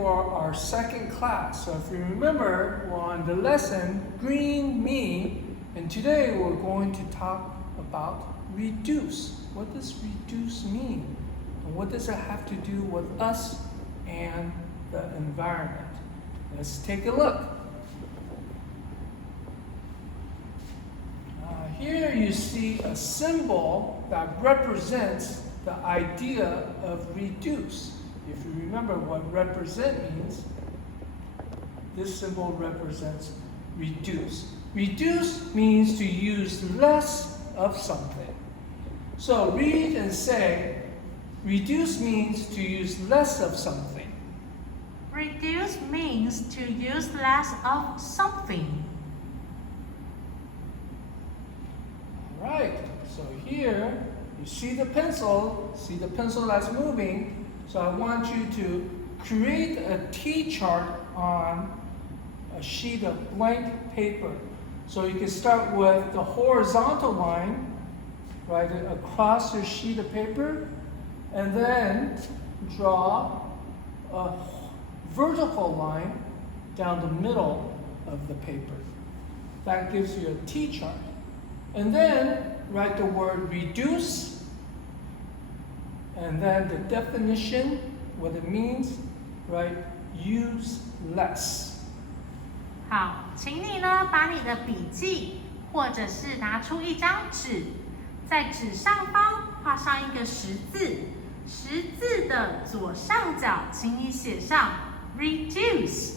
for our second class. So if you remember, we're on the lesson Green Me, and today we're going to talk about reduce. What does reduce mean? And what does it have to do with us and the environment? Let's take a look. Here you see a symbol that represents the idea of reduce. If you remember what represent means, this symbol represents reduce. Reduce means to use less of something. So read and say, reduce means to use less of something. Reduce means to use less of something. All right, so here you see the pencil that's moving. So I want you to create a T-chart on a sheet of blank paper. So you can start with the horizontal line, right, across your sheet of paper, and then draw a vertical line down the middle of the paper. That gives you a T-chart. And then write the word reduce, and then the definition, what it means, right? Use less. 好，请你呢把你的笔记，或者是拿出一张纸，在纸上方画上一个十字，十字的左上角，请你写上 reduce，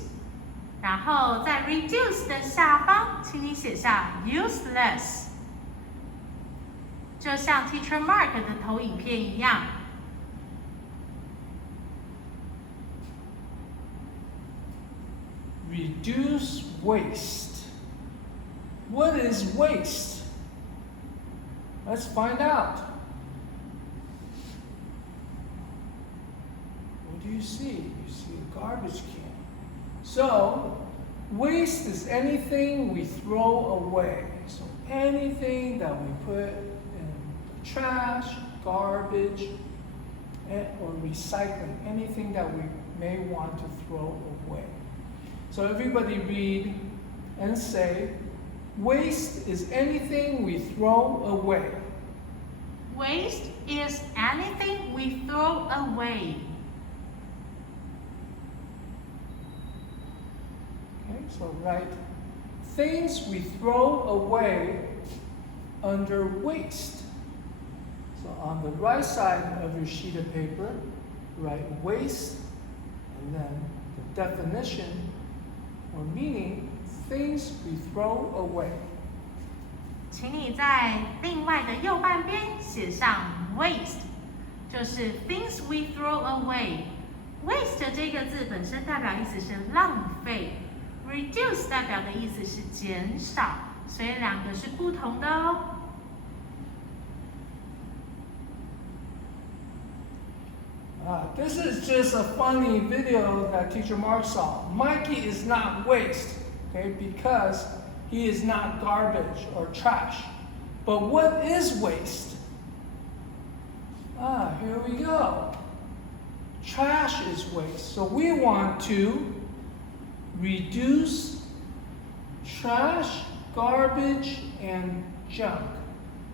然后在 reduce 的下方，请你写下 useless， 就像 Teacher Mark 的投影片一样。Reduce waste. What is waste? Let's find out. What do you see? You see a garbage can. So, waste is anything we throw away. So, anything that we put in trash, garbage, or recycling, anything that we may want to throw away. So everybody read and say, waste is anything we throw away. Waste is anything we throw away. Okay, so write things we throw away under waste. So on the right side of your sheet of paper, write waste, and then the definition or meaning things we throw away. 请你在另外的右半边写上 waste， 就是 things we throw away。waste 这个字本身代表意思是浪费 ，reduce 代表的意思是减少，所以两个是不同的哦。This is just a funny video that Teacher Mark saw. Mikey is not waste, okay, because he is not garbage or trash. But what is waste? Here we go. Trash is waste. So we want to reduce trash, garbage, and junk.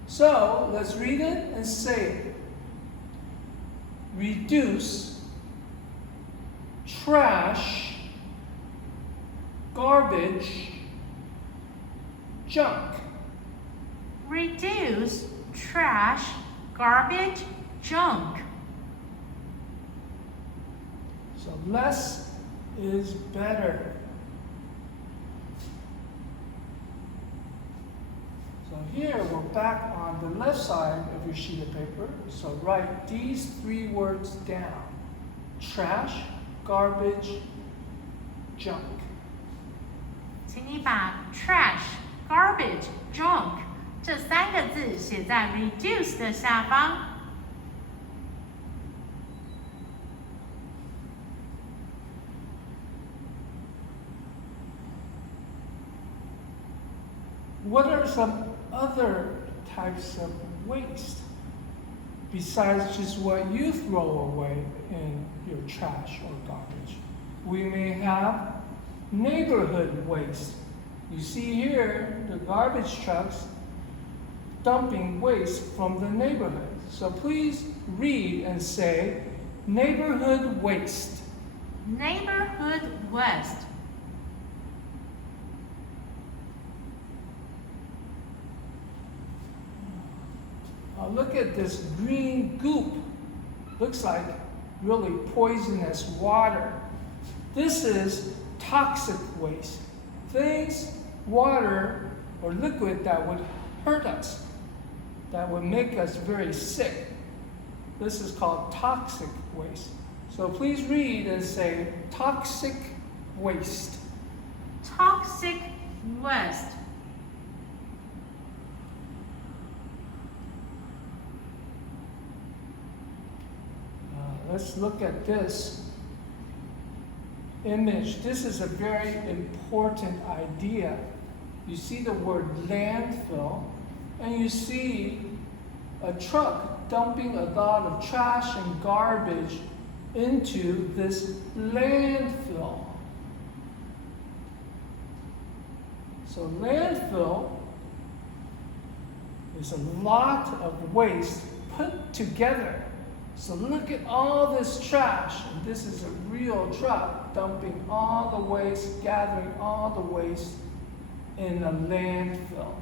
So let's read it and say it. Reduce trash, garbage, junk. Reduce trash, garbage, junk. So less is better. So here we're back on the left side of your sheet of paper. So write these three words down. Trash, garbage, junk. 请你把 trash, garbage, junk 这三个字写在 reduce 的下方。What are some other types of waste besides just what you throw away in your trash or garbage? we may have neighborhood waste. You see here the garbage trucks dumping waste from the neighborhood. So please read and say neighborhood waste. Neighborhood waste. Look at this green goop. Looks like really poisonous water. This is toxic waste. Things, water, or liquid that would hurt us, that would make us very sick. This is called toxic waste. So please read and say toxic waste. Toxic waste. Let's look at this image. This is a very important idea. You see the word landfill, and you see a truck dumping a lot of trash and garbage into this landfill. So landfill is a lot of waste put together. So look at all this trash, and this is a real truck dumping all the waste, gathering all the waste in a landfill.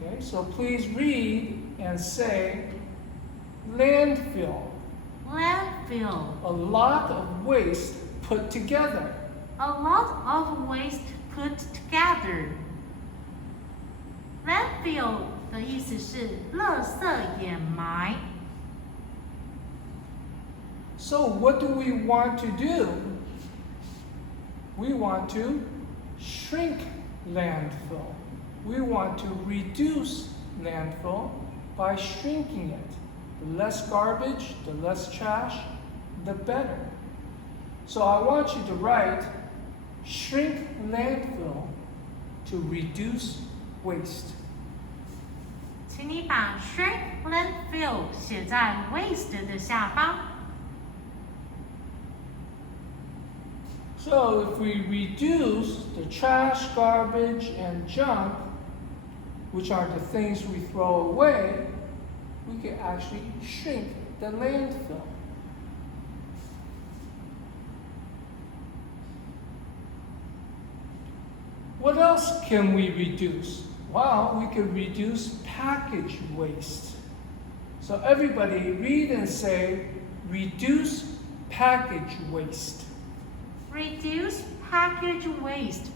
Okay, so please read and say landfill. Landfill. A lot of waste put together. A lot of waste put together. Landfill 的意思是垃圾掩埋。So what do we want to do? We want to shrink landfill. We want to reduce landfill by shrinking it. The less garbage, the less trash, the better. So I want you to write shrink landfill to reduce waste. 请你把 shrink landfill 写在 waste 的下方。So if we reduce the trash, garbage, and junk, which are the things we throw away, we can actually shrink the landfill. What else can we reduce? Well, we can reduce package waste. So everybody read and say, reduce package waste. Reduce package waste.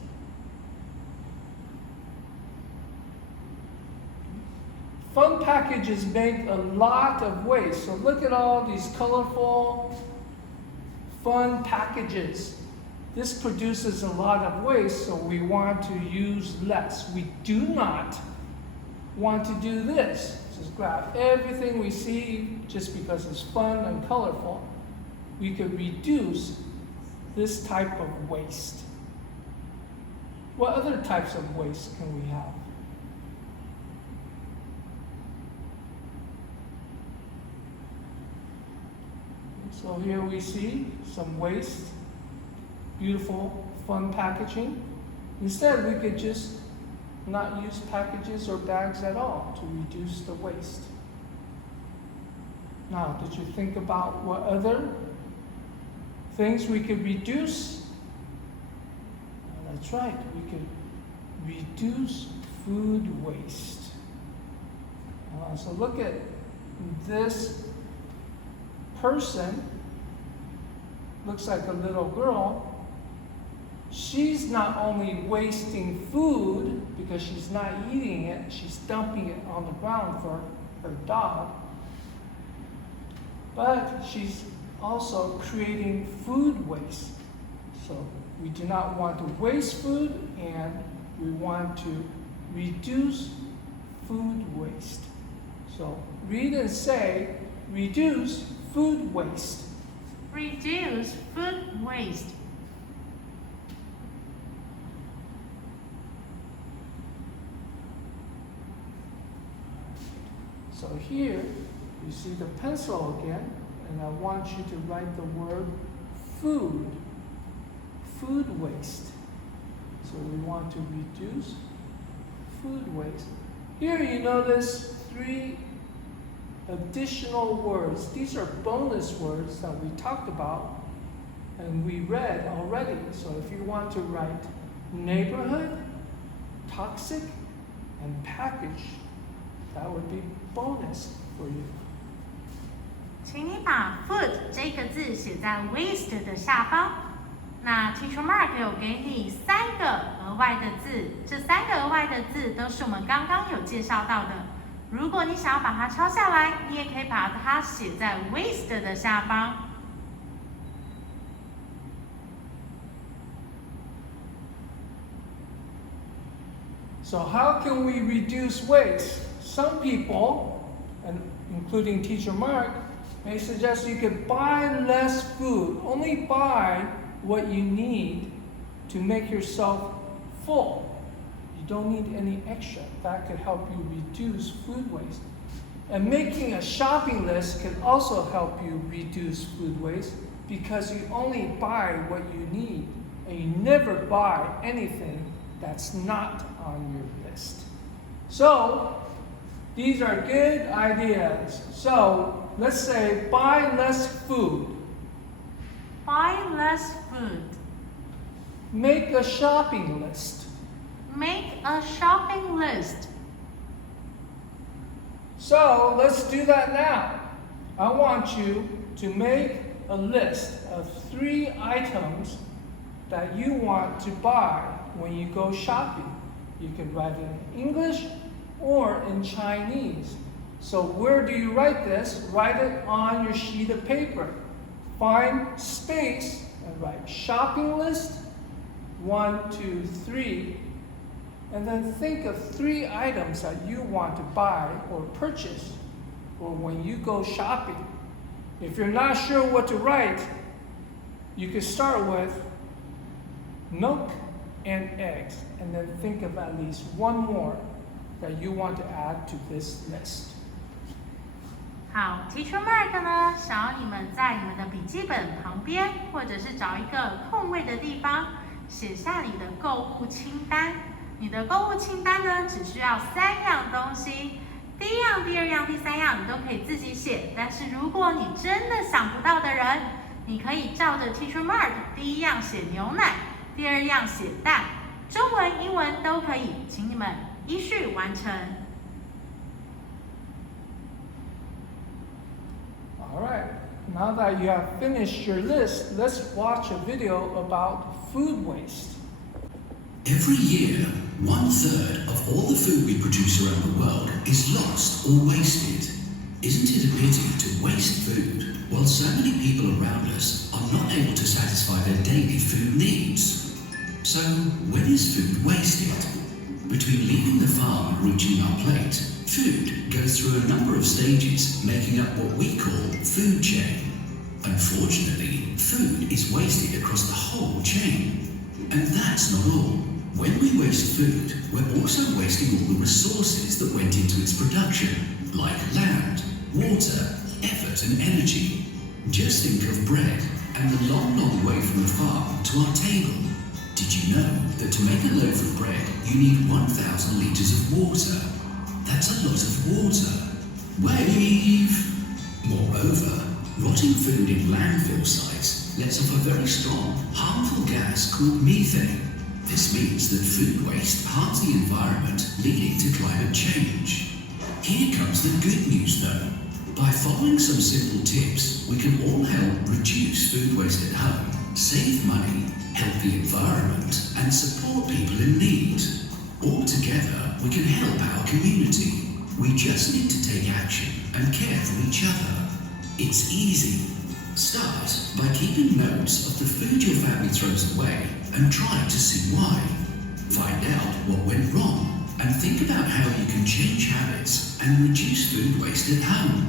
Fun packages make a lot of waste. So look at all these colorful, fun packages. This produces a lot of waste, so we want to use less. We do not want to do this. Just grab everything we see just because it's fun and colorful. We could reduce this type of waste. What other types of waste can we have? So here we see some waste, beautiful, fun packaging. Instead, we could just not use packages or bags at all to reduce the waste. Now, did you think about what other things we could reduce? That's right, we could reduce food waste. So look at this person. Looks like a little girl. She's not only wasting food because she's not eating it, she's dumping it on the ground for her dog, but she's also creating food waste. So we do not want to waste food, and we want to reduce food waste. So read and say, reduce food waste. Reduce food waste. So here, you see the pencil again, and I want you to write the word food waste. So we want to reduce food waste. Here you notice 3 additional words. These are bonus words that we talked about and we read already. So if you want to write neighborhood, toxic, and package, that would be bonus for you. 请你把 food 这个字写在 waste 的下方。那 Teacher Mark 有给你3个额外的字，这3个额外的字都是我们刚刚有介绍到的。如果你想要把它抄下来，你也可以把它写在 waste 的下方。So how can we reduce waste? Some people, and including Teacher Mark, may suggest you could buy less food. Only buy what you need to make yourself full. You don't need any extra. That could help you reduce food waste. And making a shopping list can also help you reduce food waste because you only buy what you need and you never buy anything that's not on your list. So, these are good ideas. So, let's say buy less food. Buy less food. Make a shopping list. Make a shopping list. So, let's do that now. I want you to make a list of 3 items that you want to buy when you go shopping. You can write it in English or in Chinese. So where do you write this? Write it on your sheet of paper. Find space and write shopping list, 1, 2, 3, and then think of 3 items that you want to buy or purchase or when you go shopping. If you're not sure what to write, you can start with milk and eggs, and then think of at least 1 more that you want to add to this list. 好 ，Teacher Mark 呢，想要你们在你们的笔记本旁边，或者是找一个空位的地方，写下你的购物清单。你的购物清单呢，只需要3样东西。第1样、第2样、第3样，你都可以自己写。但是如果你真的想不到的人，你可以照着 Teacher Mark 第1样写牛奶，第2样写蛋，中文、英文都可以，请你们依序完成。All right, now that you have finished your list, let's watch a video about food waste. Every year, 1/3 of all the food we produce around the world is lost or wasted. Isn't it a pity to waste food while so many people around us are not able to satisfy their daily food needs? So, when is food wasted? Between leaving the farm and reaching our plate, food goes through a number of stages, making up what we call food chain. Unfortunately, food is wasted across the whole chain. And that's not all. When we waste food, we're also wasting all the resources that went into its production, like land, water, effort and energy. Just think of bread and the long, long way from the farm to our table. Did you know that to make a loaf of bread, you need 1,000 litres of water? That's a lot of water. Wave! Moreover, rotting food in landfill sites lets off a very strong, harmful gas called methane. This means that food waste harms the environment, leading to climate change. Here comes the good news though. By following some simple tips, we can all help reduce food waste at home, save money, help the environment, and support people in need. All together, we can help our community. We just need to take action and care for each other. It's easy. Start by keeping notes of the food your family throws away and try to see why. Find out what went wrong and think about how you can change habits and reduce food waste at home.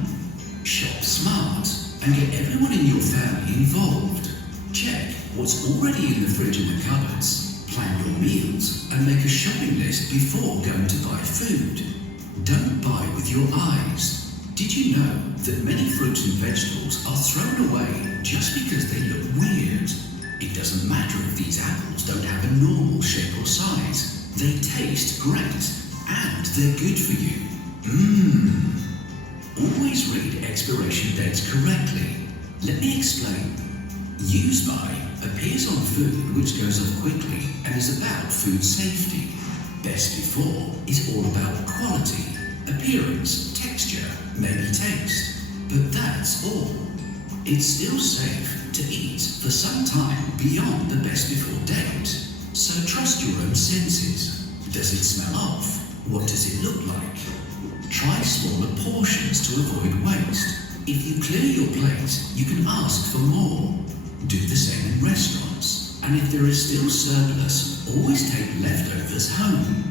Shop smart and get everyone in your family involved. Check what's already in the fridge and the cupboards. Plan your meals and make a shopping list before going to buy food. Don't buy with your eyes. Did you know that many fruits and vegetables are thrown away just because they look weird? these apples don't have a normal shape or size. They taste great, and they're good for you. Mmm. Always read expiration dates correctly. Let me explain. Use by appears on food which goes off quickly and is about food safety. Best before is all about quality, appearance, texture, maybe taste. But that's all. It's still safe to eat for some time beyond the best before date. So trust your own senses. Does it smell off? What does it look like? Try smaller portions to avoid waste. If you clear your plate, you can ask for more. Do the same in restaurants. And if there is still surplus, always take leftovers home.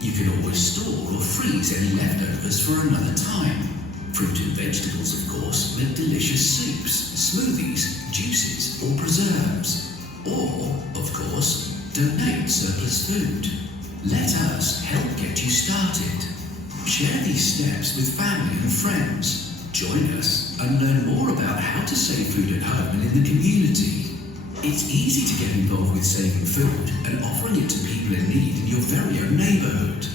You can always store or freeze any leftovers for another time. Fruit and vegetables, of course, make delicious soups, smoothies, juices, or preserves. Or, of course, donate surplus food. Let us help get you started. Share these steps with family and friends. Join us and learn more about how to save food at home and in the community. It's easy to get involved with saving food and offering it to people in need in your very own neighborhood.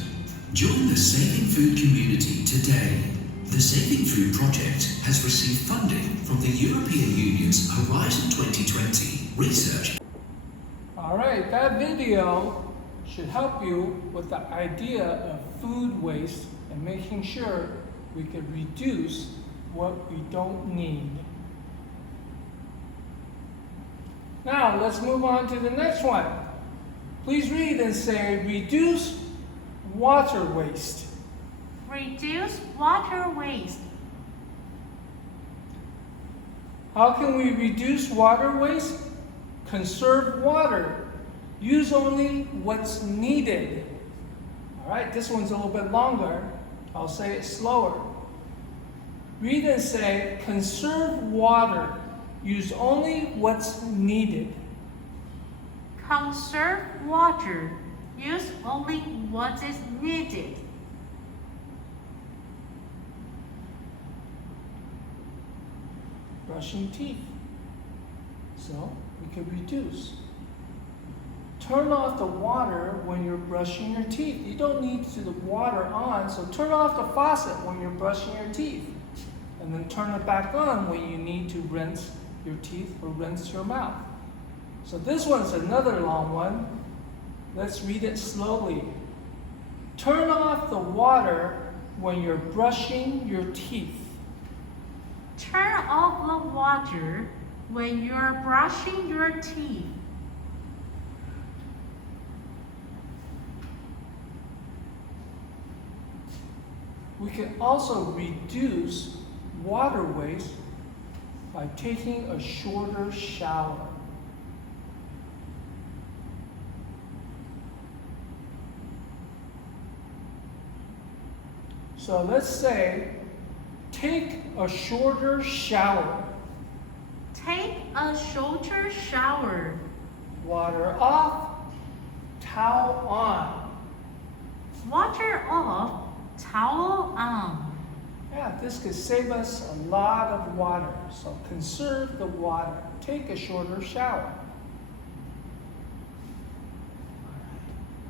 Join the Saving Food community today. The Saving Food project has received funding from the European Union's Horizon 2020 research. Alright, that video should help you with the idea of food waste and making sure we can reduce what we don't need. Now let's move on to the next one. Please read and say, reduce water waste. Reduce water waste. How can we reduce water waste? Conserve water. Use only what's needed. All right, this one's a little bit longer. I'll say it slower. Read and say, conserve water. Use only what's needed. Conserve water. Use only what is needed. Brushing teeth. So we can reduce. Turn off the water when you're brushing your teeth. You don't need the water on, so turn off the faucet when you're brushing your teeth. And then turn it back on when you need to rinse your teeth or rinse your mouth. So this one's another long one. Let's read it slowly. Turn off the water when you're brushing your teeth. Turn off the water when you're brushing your teeth. We can also reduce water waste by taking a shorter shower. So let's say, take a shorter shower. Take a shorter shower. Water off, towel on. Water off, towel on. Yeah, this could save us a lot of water. So conserve the water. Take a shorter shower.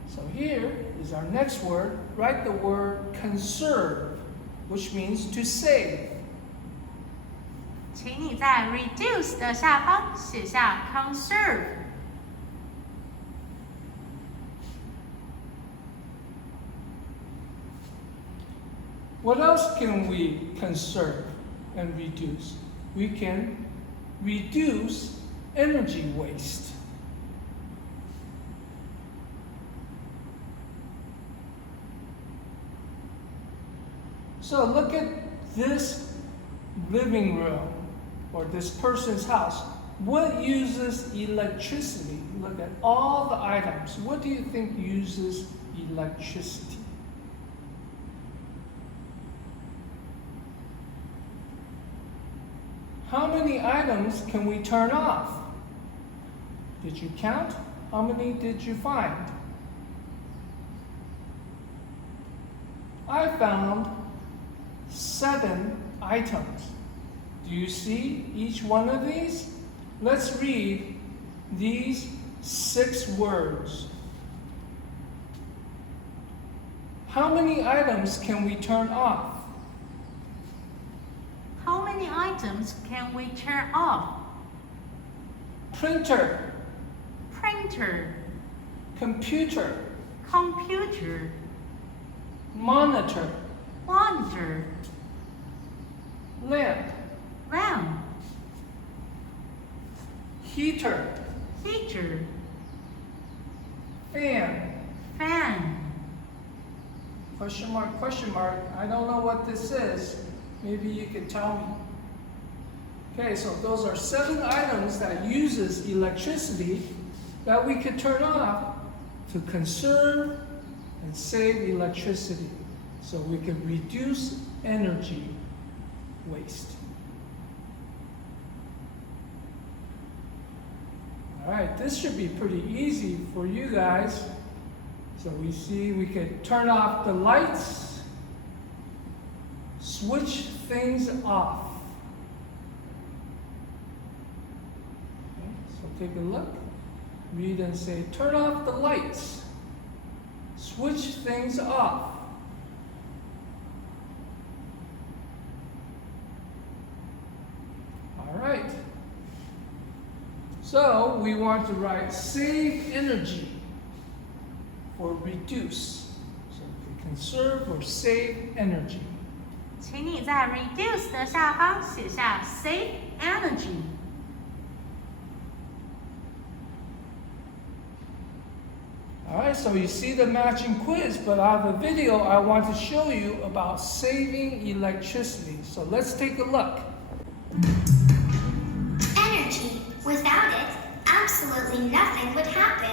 So here is our next word. Write the word conserve, which means to save. 请你在 reduce 的下方写下 conserve。 What else can we conserve and reduce? We can reduce energy waste. So look at this living room or this person's house. What uses electricity? Look at all the items. What do you think uses electricity? How many items can we turn off? Did you count? How many did you find? I found 7 items. Do you see each one of these? Let's read these 6 words. How many items can we turn off? How many items can we turn off? Printer, Printer, computer, computer, monitor, monitor, lamp, lamp, heater, heater, fan. fan. Question mark, question mark. I don't know what this is. Maybe you could tell me. Okay, so those are 7 items that uses electricity that we could turn off to conserve and save electricity so we can reduce energy waste. All right, this should be pretty easy for you guys. So we see we could turn off the lights, switch things off. Okay, so take a look, read and say, turn off the lights, switch things off. All right. So we want to write save energy or reduce. So we can conserve or save energy. 请你在 reduce 的下方写下 save energy。Alright, so you see the matching quiz, but I have a video I want to show you about saving electricity. So let's take a look. Energy. Without it, absolutely nothing would happen.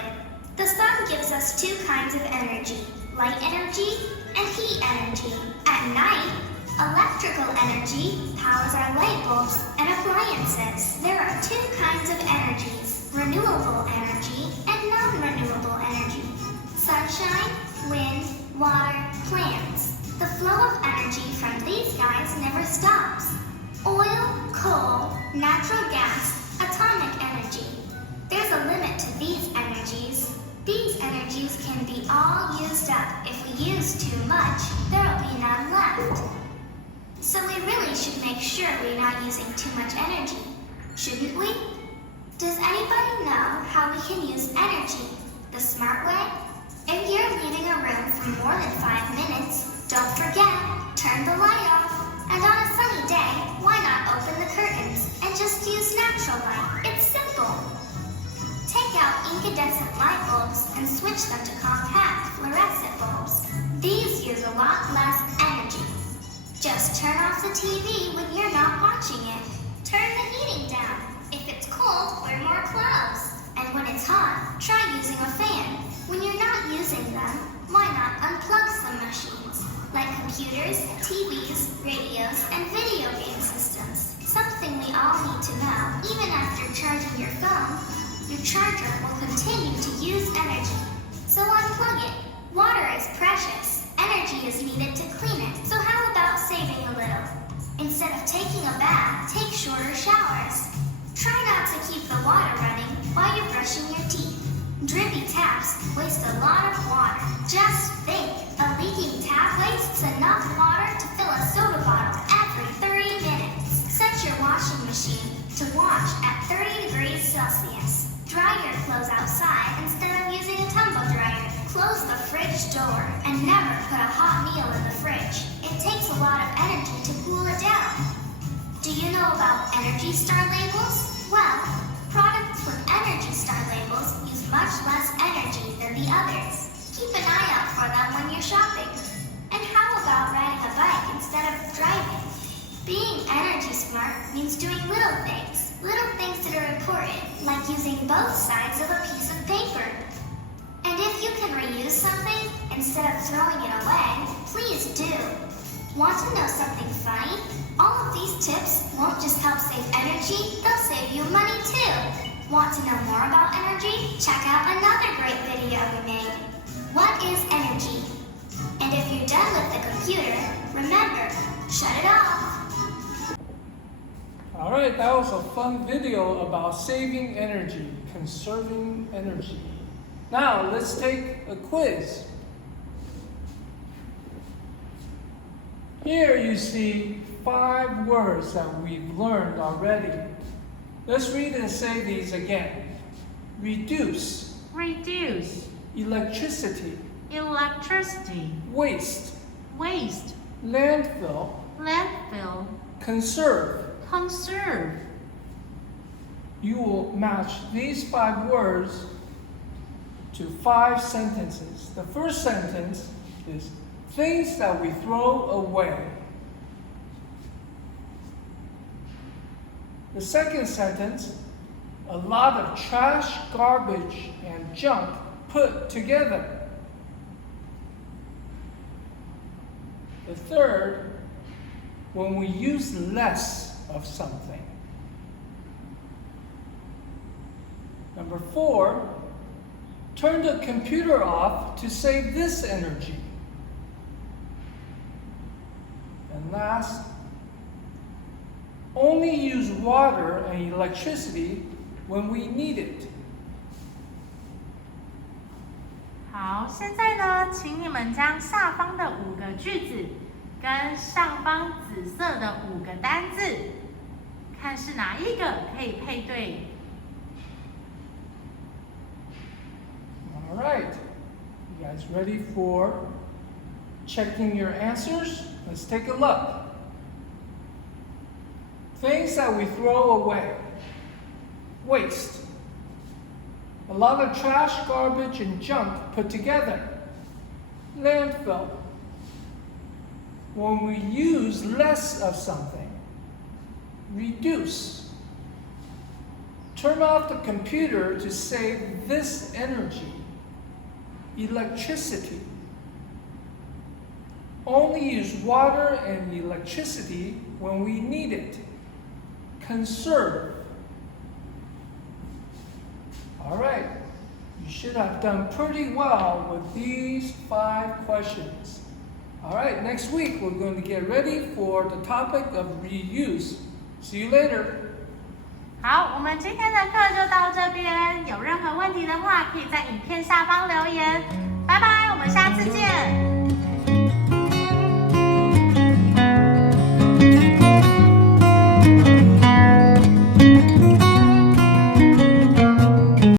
The sun gives us 2 kinds of energy, light energy and heat energy. At night, electrical energy powers our light bulbs and appliances. There are 2 kinds of energies, renewable energy and non-renewable energy. Sunshine, wind, water, plants. The flow of energy from these guys never stops. Oil, coal, natural gas, atomic energy. There's a limit to these energies. These energies can be all used up. If we use too much, there'll be none left. So we really should make sure we're not using too much energy, shouldn't we? Does anybody know how we can use energy the smart way? If you're leaving a room for more than 5 minutes, don't forget, turn the light off. And on a sunny day, why not open the curtains and just use natural light? It's simple. Take out incandescent light bulbs and switch them to compact fluorescent bulbs. These use a lot less energy. Just turn off the TV when you're not watching it. Turn the heating down. If it's cold, wear more clothes. And when it's hot, try using a fan. When you're not using them, why not unplug some machines? Like computers, TVs, radios, and video game systems. Something we all need to know, even after charging your phone, your charger will continue to use energy. So unplug it. Water is precious. Energy is needed to clean it. So how about saving a little? Instead of taking a bath, take shorter showers. Try not to keep the water running while you're brushing your teeth. Drippy taps waste a lot of water. Just think, a leaking tap wastes enough water to fill a soda bottle every 30 minutes. Set your washing machine to wash at 30 degrees Celsius. Dry your clothes outside instead of using a tumble dryer. Close the fridge door and never put a hot meal in the fridge. It takes a lot of energy to cool it down. Do you know about Energy Star labels? Well, products with Energy Star labels use much less energy than the others. Keep an eye out for them when you're shopping. And how about riding a bike instead of driving? Being energy smart means doing little things that are important, like using both sides of a piece of paper. And if you can reuse something instead of throwing it away, please do. Want to know something funny? All of these tips won't just help save energy, they'll save you money too. Want to know more about energy? Check out another great video we made. What is energy? And if you're done with the computer, remember, shut it off. All right, that was a fun video about saving energy, conserving energy. Now, let's take a quiz. Here you see 5 words that we've learned already. Let's read and say these again. Reduce, Reduce, electricity, electricity, waste, waste, landfill, landfill, conserve. conserve. You will match these 5 words to 5 sentences. The first sentence is things that we throw away. The second sentence, a lot of trash, garbage, and junk put together. The third, when we use less of something. Number 4, turn the computer off to save this energy. And last, only use water and electricity when we need it. 好，现在呢，请你们将下方的5个句子跟上方紫色的5个单字，看是哪一个可以配对。All right, you guys ready for checking your answers? Let's take a look. Things that we throw away. Waste. A lot of trash, garbage, and junk put together. Landfill. When we use less of something. Reduce. Turn off the computer to save this energy. Electricity. Only use water and electricity when we need it. Conserve. All right, you should have done pretty well with these 5 questions. All right, next week we're going to get ready for the topic of reuse. See you later. 好，我们今天的课就到这边。有任何问题的话，可以在影片下方留言。拜拜，我们下次见。